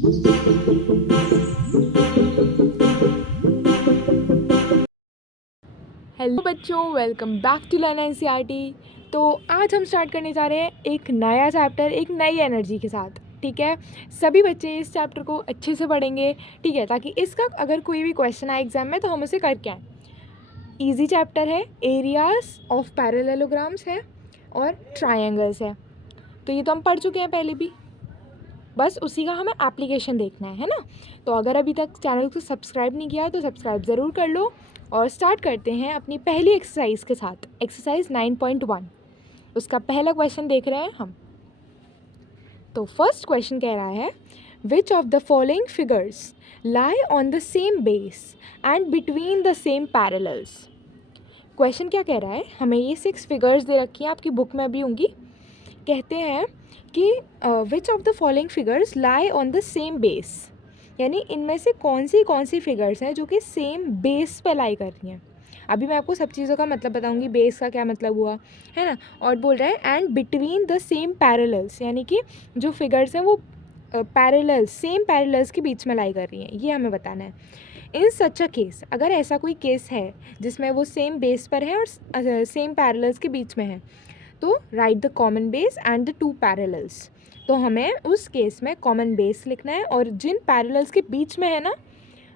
Hello बच्चों, welcome back to learn NCERT. तो आज हम स्टार्ट करने जा रहे हैं एक नया चैप्टर एक नई एनर्जी के साथ। ठीक है, सभी बच्चे इस चैप्टर को अच्छे से पढ़ेंगे। ठीक है, ताकि इसका अगर कोई भी क्वेश्चन आए एग्जाम में तो हम उसे करके आएँ। ईजी चैप्टर है, एरियाज ऑफ पैरेललोग्राम्स है और ट्रायंगल्स है। तो ये तो हम पढ़ चुके हैं पहले भी, बस उसी का हमें एप्लीकेशन देखना है ना। तो अगर अभी तक चैनल को सब्सक्राइब नहीं किया तो सब्सक्राइब ज़रूर कर लो। और स्टार्ट करते हैं अपनी पहली एक्सरसाइज के साथ, एक्सरसाइज 9.1। उसका पहला क्वेश्चन देख रहे हैं हम। तो फर्स्ट क्वेश्चन कह रहा है, which of the following figures lie on the same base and between the same parallels. Question क्या कह रहा है, हमें ये 6 फिगर्स दे रखी हैं, आपकी बुक में भी होंगी। कहते हैं कि which of the following figures lie on the same base, यानी इनमें से कौन सी फिगर्स हैं जो कि सेम बेस पर लाई कर रही हैं। अभी मैं आपको सब चीज़ों का मतलब बताऊंगी, बेस का क्या मतलब हुआ है ना। और बोल रहा है and between the same parallels, यानी कि जो फिगर्स हैं वो पैरेलल्स, सेम पैरेलल्स के बीच में लाई कर रही हैं, ये हमें बताना है। इन सच अ केस, अगर ऐसा कोई केस है जिसमें वो सेम बेस पर है और सेम पैरेलल्स के बीच में है, तो right the common base and the 2 parallels. तो हमें उस केस में कॉमन बेस लिखना है और जिन पैरेलल्स के बीच में है ना,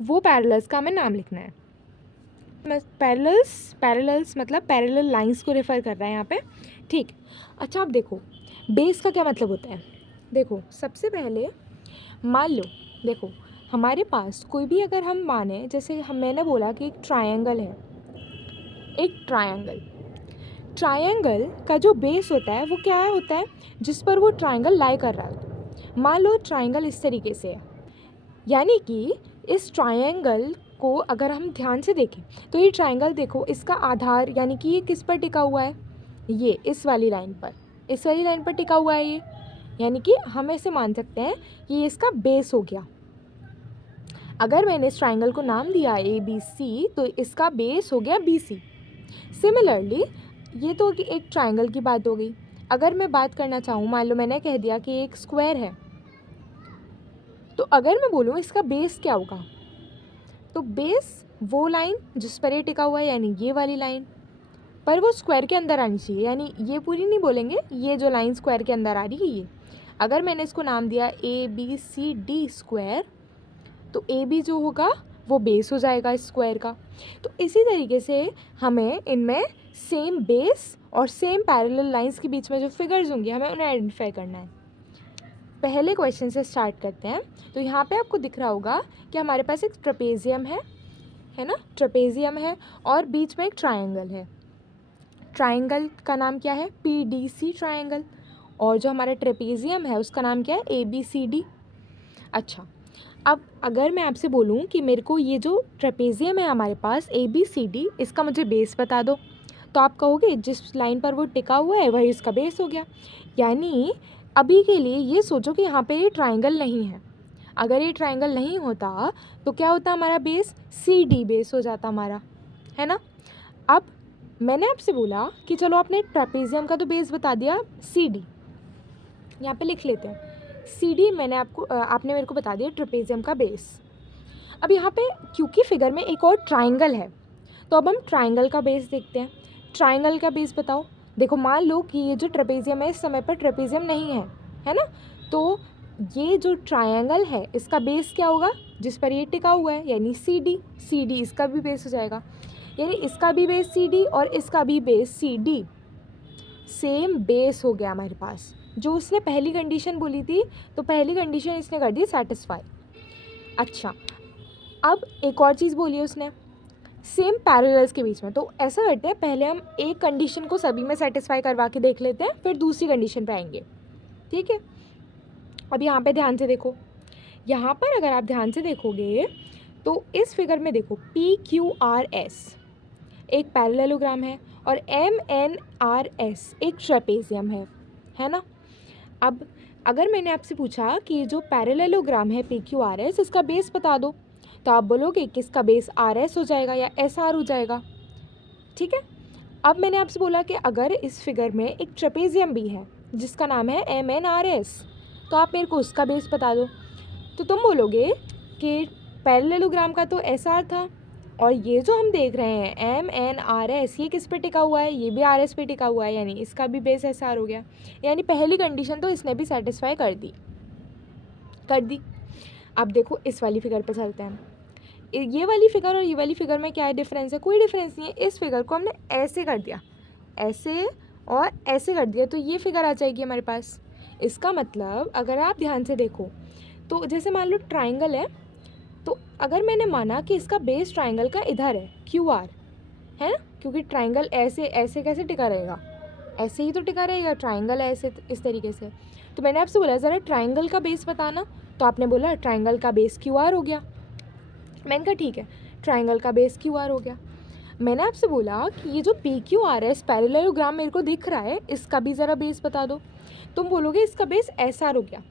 वो पैरेलल्स का हमें नाम लिखना है। पैरेलल्स मतलब पैरेलल लाइंस को रेफर कर रहा है यहाँ पे। ठीक, अच्छा आप देखो बेस का क्या मतलब होता है। देखो सबसे पहले मान लो, देखो हमारे पास कोई भी अगर हम माने, जैसे मैंने बोला कि एक ट्रायंगल है, एक ट्रायंगल का जो बेस होता है वो क्या होता है, जिस पर वो ट्रायंगल लाई कर रहा है। मान लो ट्रायंगल इस तरीके से है, यानी कि इस ट्रायंगल को अगर हम ध्यान से देखें तो ये ट्रायंगल देखो, इसका आधार यानी कि ये किस पर टिका हुआ है, ये इस वाली लाइन पर टिका हुआ है ये, यानी कि हम ऐसे मान सकते हैं कि ये इसका बेस हो गया। अगर मैंने इस ट्रायंगल को नाम दिया ABC, तो इसका बेस हो गया BC। सिमिलरली ये तो एक ट्रायंगल की बात हो गई। अगर मैं बात करना चाहूँ, मान लो मैंने कह दिया कि एक स्क्वायर है, तो अगर मैं बोलूँ इसका बेस क्या होगा, तो बेस वो लाइन जिस पर ये टिका हुआ है, यानी ये वाली लाइन, पर वो स्क्वायर के अंदर आनी चाहिए, यानी ये पूरी नहीं बोलेंगे, ये जो लाइन स्क्वायर के अंदर आ रही है ये। अगर मैंने इसको नाम दिया ABCD स्क्वायर, तो AB जो होगा वो बेस हो जाएगा इस स्क्वायर का। तो इसी तरीके से हमें इनमें सेम बेस और सेम पैरेलल लाइंस के बीच में जो फिगर्स होंगी हमें उन्हें आइडेंटिफाई करना है। पहले क्वेश्चन से स्टार्ट करते हैं। तो यहाँ पे आपको दिख रहा होगा कि हमारे पास एक ट्रेपेजियम है ना, ट्रेपेजियम है और बीच में एक ट्रायंगल है। ट्रायंगल का नाम क्या है, PDC ट्रायंगल, और जो हमारा ट्रेपेजियम है उसका नाम क्या है, ABCD। अच्छा, अब अगर मैं आपसे बोलूँ कि मेरे को ये जो ट्रेपेजियम है हमारे पास ABCD, इसका मुझे बेस बता दो, तो आप कहोगे जिस लाइन पर वो टिका हुआ है वही इसका बेस हो गया। यानी अभी के लिए ये सोचो कि यहाँ पे ये ट्रायंगल नहीं है। अगर ये ट्रायंगल नहीं होता तो क्या होता हमारा बेस, CD बेस हो जाता हमारा, है ना। अब मैंने आपसे बोला कि चलो आपने ट्रेपेजियम का तो बेस बता दिया CD, यहाँ पे लिख लेते हैं CD। मैंने आपने मेरे को बता दिया ट्रेपेजियम का बेस। अब यहाँ पे क्योंकि फिगर में एक और ट्रायंगल है, तो अब हम ट्रायंगल का बेस देखते हैं। ट्रायंगल का बेस बताओ। देखो मान लो कि ये जो ट्रेपेजियम है इस समय पर ट्रेपेजियम नहीं है ना, तो ये जो ट्रायंगल है इसका बेस क्या होगा, जिस पर ये टिका हुआ है, यानी CD इसका भी बेस हो जाएगा, यानी इसका भी बेस CD और इसका भी बेस CD, सेम बेस हो गया हमारे पास। जो उसने पहली कंडीशन बोली थी, तो पहली कंडीशन इसने कर दी सेटिस्फाई। अच्छा, अब एक और चीज़ बोली उसने, सेम पैरेलल्स के बीच में। तो ऐसा करते हैं, पहले हम एक कंडीशन को सभी में सेटिस्फाई करवा के देख लेते हैं, फिर दूसरी कंडीशन पे आएंगे। ठीक है, अब यहाँ पे ध्यान से देखो, यहाँ पर अगर आप ध्यान से देखोगे तो इस फिगर में देखो PQRS एक पैरेललोग्राम है और MNRS एक ट्रेपेजियम है ना। अब अगर मैंने आपसे पूछा कि जो पैरेललोग्राम है PQRS, इसका बेस बता दो, तो आप बोलोगे कि इसका बेस RS हो जाएगा या SR हो जाएगा। ठीक है, अब मैंने आपसे बोला कि अगर इस फिगर में एक ट्रेपेजियम भी है जिसका नाम है MNRS, तो आप मेरे को उसका बेस बता दो। तो तुम बोलोगे कि पैरेललोग्राम का तो एस आर था, और ये जो हम देख रहे हैं एम एन आर एस, ये किस पे टिका हुआ है, ये भी आर एस पे टिका हुआ है, यानी इसका भी बेस एस आर हो गया। यानी पहली कंडीशन तो इसने भी सेटिस्फाई कर दी। अब देखो इस वाली फिगर पे चलते हैं। ये वाली फिगर और ये वाली फिगर में क्या है डिफरेंस है? कोई डिफरेंस नहीं है। इस फिगर को हमने ऐसे कर दिया, ऐसे और ऐसे कर दिया, तो ये फिगर आ जाएगी हमारे पास। इसका मतलब अगर आप ध्यान से देखो तो जैसे मान लो ट्राइंगल है, तो अगर मैंने माना कि इसका बेस ट्राइंगल का इधर है क्यू आर, है ना, क्योंकि ट्राइंगल ऐसे ऐसे कैसे टिका रहेगा, ऐसे ही तो टिका रहेगा, ट्राइंगल है ऐसे इस तरीके से। तो मैंने आपसे बोला ज़रा ट्राइंगल का बेस बताना, तो आपने बोला ट्राइंगल का बेस क्यू आर हो गया। मैंने कहा ठीक है, ट्राइंगल का बेस क्यू आर हो गया। मैंने आपसे बोला कि ये जो P Q R S parallelogram मेरे को दिख रहा है, इसका भी ज़रा बेस बता दो। तुम बोलोगे इसका बेस एस आर हो गया।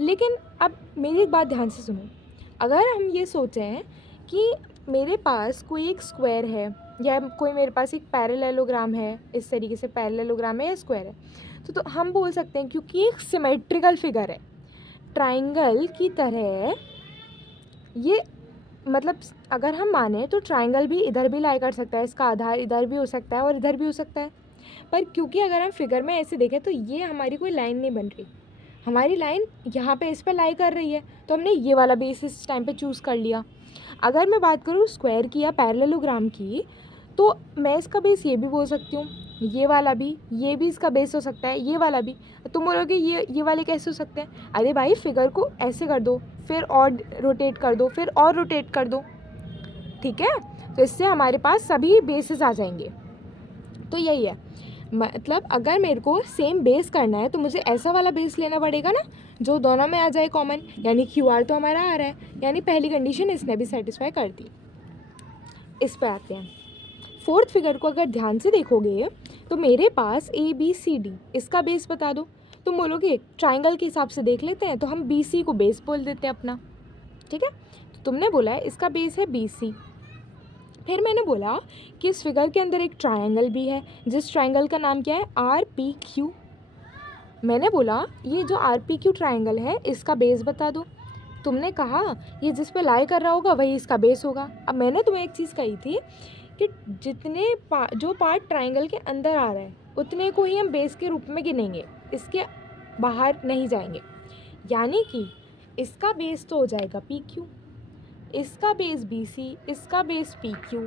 लेकिन अब मेरी एक बात ध्यान से सुनो, अगर हम ये सोचें कि मेरे पास कोई एक स्क्वायर है या कोई मेरे पास एक पैरेललोग्राम है, इस तरीके से पैरेललोग्राम है या स्क्वायर है, तो हम बोल सकते हैं क्योंकि एक सिमेट्रिकल फिगर है, ट्राइंगल की तरह ये, मतलब अगर हम माने तो ट्राइंगल भी इधर भी लाई कर सकता है, इसका आधार इधर भी हो सकता है और इधर भी हो सकता है। पर क्योंकि अगर हम फिगर में ऐसे देखें तो ये हमारी कोई लाइन नहीं बन रही, हमारी लाइन यहाँ पे इस पर लाई कर रही है, तो हमने ये वाला बेस इस टाइम पे चूज़ कर लिया। अगर मैं बात करूँ स्क्वायर की या पैरेललोग्राम की, तो मैं इसका बेस ये भी बोल सकती हूँ, ये वाला भी, ये भी इसका बेस हो सकता है, ये वाला भी। तुम बोलोगे ये वाले कैसे हो सकते हैं? अरे भाई फिगर को ऐसे कर दो, फिर और रोटेट कर दो, फिर और रोटेट कर दो, ठीक है, तो इससे हमारे पास सभी बेसेस आ जाएंगे। तो यही है, मतलब अगर मेरे को सेम बेस करना है तो मुझे ऐसा वाला बेस लेना पड़ेगा ना जो दोनों में आ जाए कॉमन, यानी क्यू आर तो हमारा आ रहा है, यानी पहली कंडीशन इसने भी सेटिस्फाई कर दी। इस पर आते हैं, फोर्थ फिगर को अगर ध्यान से देखोगे तो मेरे पास ए बी सी डी, इसका बेस बता दो। तुम बोलोगे ट्राइंगल के हिसाब से देख लेते हैं, तो हम बी सी को बेस बोल देते हैं अपना, ठीक है। तो तुमने बोला है इसका बेस है बी सी। फिर मैंने बोला कि इस फिगर के अंदर एक ट्राइंगल भी है, जिस ट्राइंगल का नाम क्या है, आर पी क्यू। मैंने बोला ये जो आर पी क्यू ट्राइंगल है इसका बेस बता दो। तुमने कहा ये जिस पे लाई कर रहा होगा वही इसका बेस होगा। अब मैंने तुम्हें एक चीज़ कही थी कि जितने जो पार्ट ट्राइंगल के अंदर आ रहा है उतने को ही हम बेस के रूप में गिनेंगे, इसके बाहर नहीं जाएंगे। यानी कि इसका बेस तो हो जाएगा पी क्यू, इसका बेस बी सी, इसका बेस पी क्यू,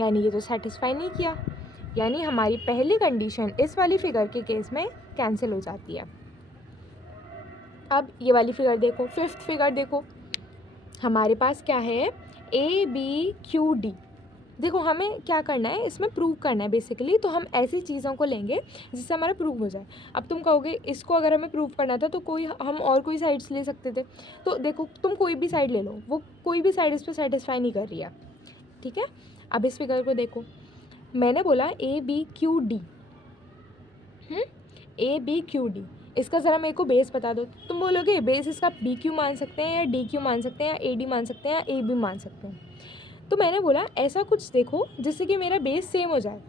यानी ये तो सेटिस्फाई नहीं किया, यानी हमारी पहली कंडीशन इस वाली फिगर के केस में कैंसिल हो जाती है। अब ये वाली फिगर देखो, फिफ्थ फिगर देखो, हमारे पास क्या है, ए बी क्यू डी। देखो हमें क्या करना है, इसमें प्रूव करना है बेसिकली, तो हम ऐसी चीज़ों को लेंगे जिससे हमारा प्रूव हो जाए। अब तुम कहोगे इसको अगर हमें प्रूव करना था तो हम और कोई साइड्स ले सकते थे, तो देखो तुम कोई भी साइड ले लो, वो कोई भी साइड इस पर सेटिस्फाई नहीं कर रही है, ठीक है। अब इस फिगर को देखो, मैंने बोला A B Q D, A B Q D, इसका ज़रा मेरे को बेस बता दो। तुम बोलोगे बेस इसका बी क्यू मान सकते हैं या डी क्यू मान सकते हैं या ए डी मान सकते हैं या ए बी मान सकते हैं। तो मैंने बोला ऐसा कुछ देखो जिससे कि मेरा बेस सेम हो जाए।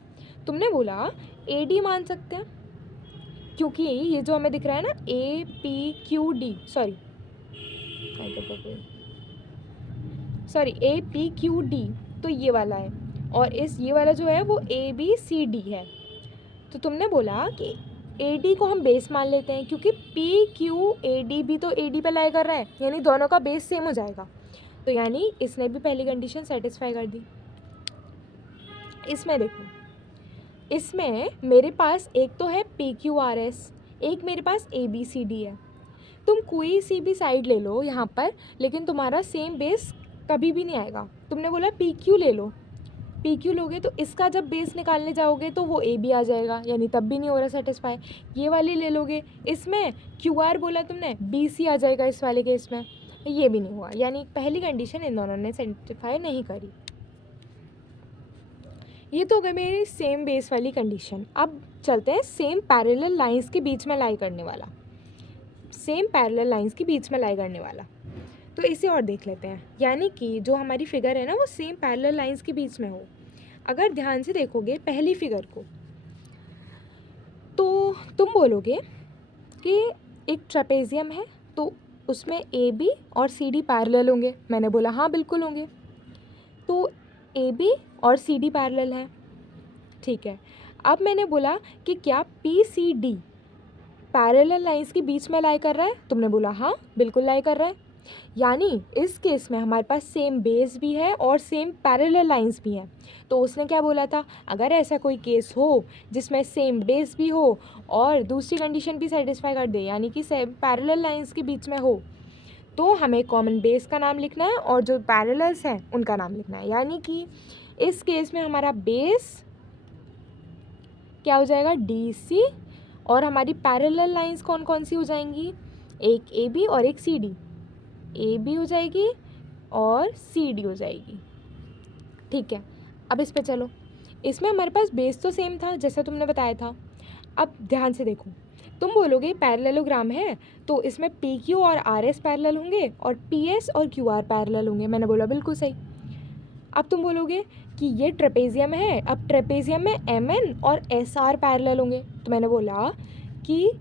तुमने बोला ए डी मान सकते हैं, क्योंकि ये जो हमें दिख रहा है ना A P Q D, sorry A P Q D, तो ये वाला है, और ये वाला जो है वो ए बी सी डी है। तो तुमने बोला कि ए डी को हम बेस मान लेते हैं, क्योंकि पी क्यू ए डी भी तो ए डी पे लाई कर रहा है, यानी दोनों का बेस सेम हो जाएगा, तो यानी इसने भी पहली कंडीशन सेटिस्फाई कर दी। इसमें देखो, इसमें मेरे पास एक तो है पी क्यू आर एस, एक मेरे पास ए बी सी डी है। तुम कोई सी भी साइड ले लो यहाँ पर, लेकिन तुम्हारा सेम बेस कभी भी नहीं आएगा। तुमने बोला पी क्यू ले लो, पी क्यू लोगे तो इसका जब बेस निकालने जाओगे तो वो ए बी आ जाएगा, यानी तब भी नहीं हो रहा सेटिस्फाई। ये वाली ले लोगे, इसमें क्यू आर बोला तुमने, बी सी आ जाएगा इस वाले केस में, ये भी नहीं हुआ, यानी पहली कंडीशन इन दोनों ने सेटिस्फाई नहीं करी। ये तो हो गई मेरी सेम बेस वाली कंडीशन। अब चलते हैं सेम पैरेलल लाइंस के बीच में लाई करने वाला, सेम पैरेलल लाइंस के बीच में लाई करने वाला, तो इसे और देख लेते हैं। यानी कि जो हमारी फिगर है ना वो सेम पैरेलल लाइंस के बीच में हो। अगर ध्यान से देखोगे पहली फिगर को, तो तुम बोलोगे कि एक ट्रेपेजियम है, तो उसमें ए बी और सी डी पैरेलल होंगे? मैंने बोला हाँ बिल्कुल होंगे। तो ए बी और सी डी पैरेलल है, ठीक है। अब मैंने बोला कि क्या P C D parallel lines के बीच में लाई कर रहा है? तुमने बोला हाँ बिल्कुल लाई कर रहा है। यानी इस केस में हमारे पास सेम बेस भी है और सेम पैरेलल लाइंस भी हैं। तो उसने क्या बोला था, अगर ऐसा कोई केस हो जिसमें सेम बेस भी हो और दूसरी कंडीशन भी सेटिस्फाई कर दे, यानी कि सेम पैरेलल लाइंस के बीच में हो, तो हमें कॉमन बेस का नाम लिखना है और जो पैरेलल्स हैं उनका नाम लिखना है। यानी कि इस केस में हमारा बेस क्या हो जाएगा, डी सी, और हमारी पैरेलल लाइंस कौन कौन सी हो जाएंगी, एक ए बी और एक सी डी। ए बी हो जाएगी और सी डी हो जाएगी, ठीक है। अब इस पे चलो, इसमें हमारे पास बेस तो सेम था जैसा तुमने बताया था। अब ध्यान से देखो, तुम बोलोगे पैरेललोग्राम है तो इसमें पी क्यू और आर एस पैरेलल होंगे और पी एस और क्यू आर पैरेलल होंगे। मैंने बोला बिल्कुल सही। अब तुम बोलोगे कि ये ट्रेपेजियम है, अब ट्रेपेजियम में एम एन और एस आर पैरेलल होंगे। तो मैंने बोला कि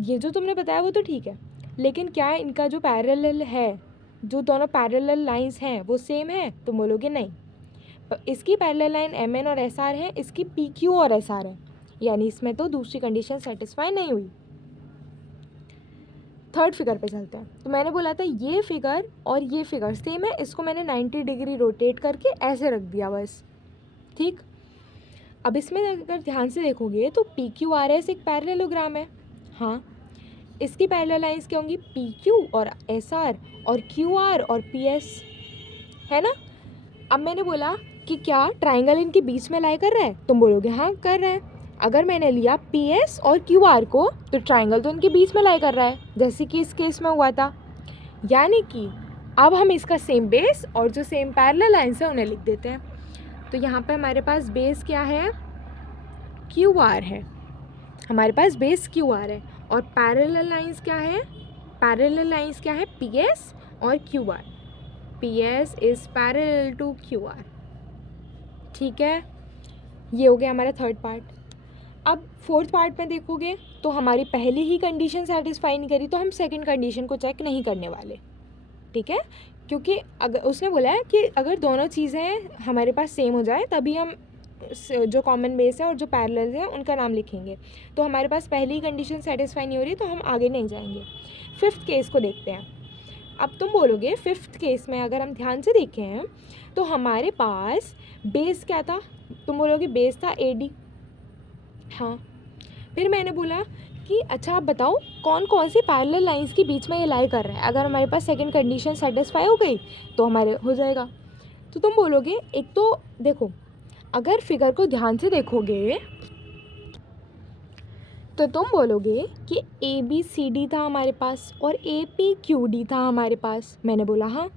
ये जो तुमने बताया वो तो ठीक है, लेकिन क्या इनका जो पैरेलल है, जो दोनों पैरेलल लाइंस हैं वो सेम है? तुम बोलोगे नहीं, इसकी पैरेलल लाइन एम एन और एस आर है, इसकी पी क्यू और एस आर है, यानी इसमें तो दूसरी कंडीशन सेटिस्फाई नहीं हुई। थर्ड फिगर पे चलते हैं। तो मैंने बोला था ये फिगर और ये फिगर सेम है, इसको मैंने 90 डिग्री रोटेट करके ऐसे रख दिया बस, ठीक। अब इसमें अगर ध्यान से देखोगे तो पी क्यू आर एस एक पैरेललोग्राम है, हाँ। इसकी पैरेलल लाइंस क्या होंगी, पी क्यू और एस आर और क्यू आर और पी एस, है ना। अब मैंने बोला कि क्या ट्राइंगल इनके बीच में लाई कर रहा है? तुम बोलोगे हाँ कर रहा है। अगर मैंने लिया पी एस और क्यू आर को तो ट्राइंगल तो इनके बीच में लाई कर रहा है, जैसे कि इस केस में हुआ था। यानी कि अब हम इसका सेम बेस और जो सेम पैरेलल लाइंस है उन्हें लिख देते हैं। तो यहाँ पे हमारे पास बेस क्या है, क्यू आर है, हमारे पास बेस क्यू आर है, और पैरेलल लाइंस क्या है, पैरेलल लाइंस क्या है, पी एस और Q R. P S is parallel to Q R, ठीक है। ये हो गया हमारा थर्ड पार्ट। अब फोर्थ पार्ट में देखोगे तो हमारी पहली ही कंडीशन सेटिस्फाई नहीं करी, तो हम सेकंड कंडीशन को चेक नहीं करने वाले, ठीक है। क्योंकि अगर उसने बोला है कि अगर दोनों चीज़ें हमारे पास सेम हो जाए तभी हम जो कॉमन बेस है और जो पैरेलल है उनका नाम लिखेंगे। तो हमारे पास पहली ही कंडीशन सेटिस्फाई नहीं हो रही तो हम आगे नहीं जाएंगे। फिफ्थ केस को देखते हैं। अब तुम बोलोगे फिफ्थ केस में अगर हम ध्यान से देखें तो हमारे पास बेस क्या था, तुम बोलोगे बेस था ए डी, हाँ। फिर मैंने बोला कि अच्छा आप बताओ कौन कौन सी पैरेलल लाइंस के बीच में ये लाई कर रहा है। अगर हमारे पास सेकंड कंडीशन सेटिस्फाई हो गई तो हमारे हो जाएगा। तो तुम बोलोगे, एक तो देखो अगर फिगर को ध्यान से देखोगे तो तुम बोलोगे कि ए बी सी डी था हमारे पास और ए पी क्यू डी था हमारे पास। मैंने बोला हाँ।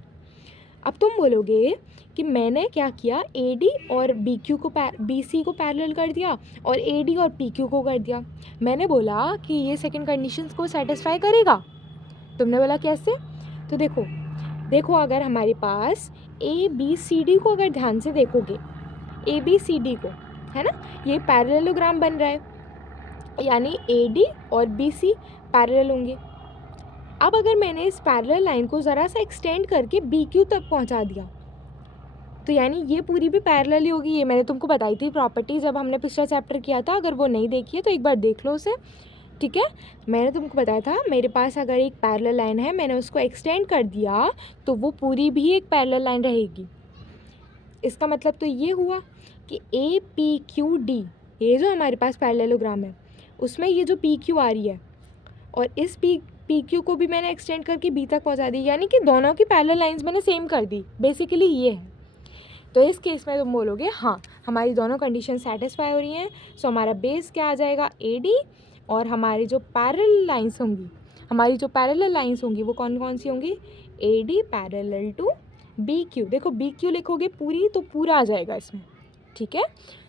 अब तुम बोलोगे कि मैंने क्या किया, ए डी और बी क्यू को बी सी को पैरेलल कर दिया और ए डी और पी क्यू को कर दिया। मैंने बोला कि ये सेकंड कंडीशन को सेटिस्फाई करेगा। तुमने बोला कैसे? तो देखो अगर हमारे पास ए बी सी डी को अगर ध्यान से देखोगे, ए बी सी डी को, है ना, ये पैरेललोग्राम बन रहा है, यानी ए डी और बी सी पैरेलल होंगे। अब अगर मैंने इस पैरेलल लाइन को ज़रा सा एक्सटेंड करके बी क्यू तक पहुंचा दिया तो यानी ये पूरी भी पैरेलल ही होगी। ये मैंने तुमको बताई थी प्रॉपर्टी जब हमने पिछला चैप्टर किया था, अगर वो नहीं देखी है तो एक बार देख लो उसे, ठीक है। मैंने तुमको बताया था मेरे पास अगर एक पैरेलल लाइन है, मैंने उसको एक्सटेंड कर दिया तो वो पूरी भी एक पैरेलल लाइन रहेगी। इसका मतलब तो ये हुआ कि ए पी क्यू डी, ये जो हमारे पास पैरेललोग्राम है उसमें ये जो पी क्यू आ रही है और इस पी क्यू को भी मैंने एक्सटेंड करके बी तक पहुंचा दी, यानी कि दोनों की पैरेलल लाइंस मैंने सेम कर दी। बेसिकली ये है। तो इस केस में तुम बोलोगे हाँ हमारी दोनों कंडीशन सेटिस्फाई हो रही हैं। सो हमारा बेस क्या आ जाएगा, ए डी, और हमारी जो पैरेलल लाइंस होंगी, हमारी जो पैरेलल लाइंस होंगी वो कौन कौन सी होंगी, A D parallel to B Q. देखो बी क्यू लिखोगे पूरी तो पूरा आ जाएगा इसमें, ठीक है।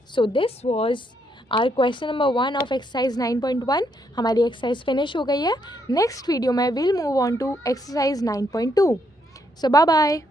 So this was our question number 1 of exercise 9.1। हमारी एक्सरसाइज फिनिश हो गई है। नेक्स्ट वीडियो में will move on to exercise 9.2। So bye bye.